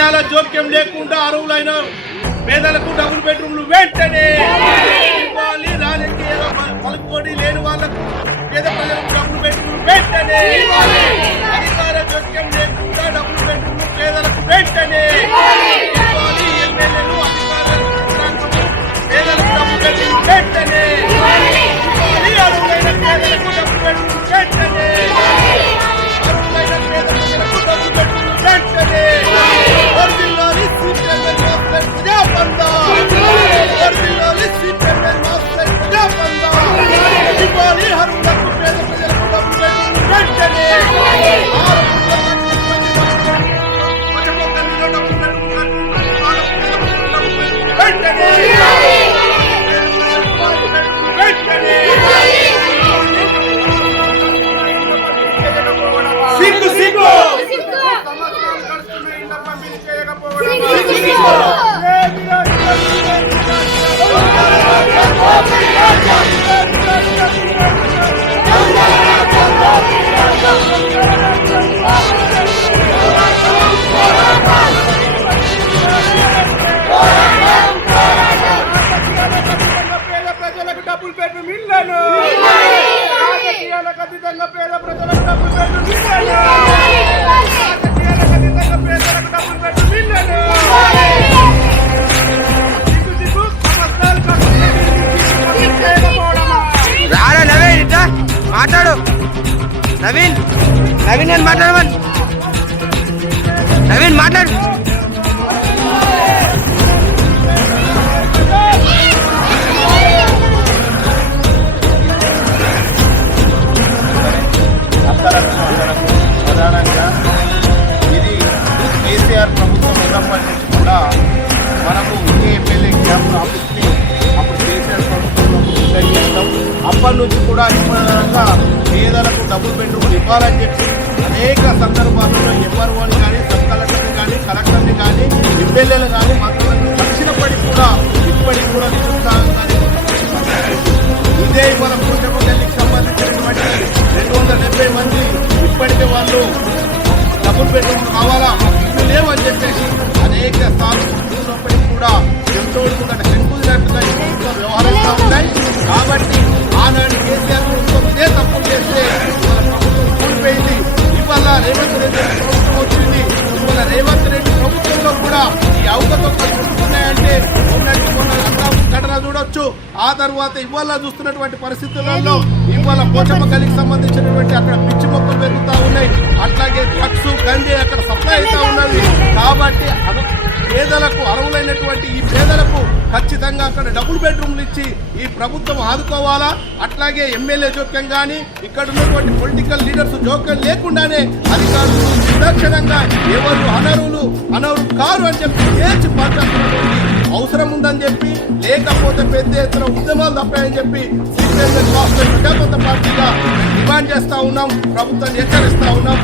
రాజకీయాల జోక్యం లేకుండా అరువులైన పేదలకు డబుల్ బెడ్రూమ్లు వెంటనే ఇవ్వాలి. రాజకీయ పలుకోడి లేని వాళ్ళకు పేద ప్రజలకు డబుల్ బెడ్రూమ్లు వెంటనే అధికార జోక్యం లేకుండా డబుల్ బెడ్రూమ్లు పేదలకు వెంటనే డబ్బులు పెట్టు మిల్లను పేద ప్రజలకు డబ్బులు పెట్టు మిల్లను నవీన్ నవీన్ నేను మాట్లాడమని. ఇవ్వాలని చెప్పి అనేక సందర్భాల్లో ఎంఆర్ఓని కానీ సబ్ కలెక్టర్ని కానీ కలెక్టర్ని కానీ ఎమ్మెల్యేలు కానీ మంత్రులను కలిసినప్పటికీ కూడా ఇప్పటికి కూడా నిరుత్సాహంగానే ఇదే మన పూజపల్లికి సంబంధించినటువంటి రెండు వందల డెబ్బై మంది ఇప్పటికే వాళ్ళు డబ్బులు బెడ్రూమ్ కావాలా? లేవని చెప్పేసి అనేక సార్లు ఈ అవకతవకలు జరుగుతున్నాయంటే ఉన్నట్టు మొన్న ఘటన చూడొచ్చు. ఆ తర్వాత ఇవాళ చూస్తున్నటువంటి పరిస్థితులలో ఇవాళ పోచమ్మ గలికి సంబంధించినటువంటి అక్కడ పిచ్చి మొక్కలు పెరుగుతూ ఉన్నాయి. అట్లాగే డ్రగ్స్ గంజే అక్కడ సప్లై అవుతూ ఉన్నది. కాబట్టి పేదలకు అర్హులైనటువంటి ఈ పేదలకు ఖచ్చితంగా అక్కడ డబుల్ బెడ్రూమ్లు ఇచ్చి ఈ ప్రభుత్వం ఆదుకోవాలా? అట్లాగే ఎమ్మెల్యే జోక్యం కానీ ఇక్కడ ఉన్నటువంటి పొలిటికల్ లీడర్స్ జోక్యం లేకుండానే అధికారులు నిర్దాక్షిణంగా ఎవరు అనర్హులు అనర్హులు కారు అని చెప్పి తేల్చి పాల్చాల్సినటువంటి అవసరం ఉందని చెప్పి లేకపోతే పెద్ద ఎత్తున ఉద్యమాలు తప్పాయని చెప్పి సిపిఎం రాష్ట్ర పార్టీగా డిమాండ్ చేస్తా ఉన్నాం ప్రభుత్వాన్ని హెచ్చరిస్తా ఉన్నాం.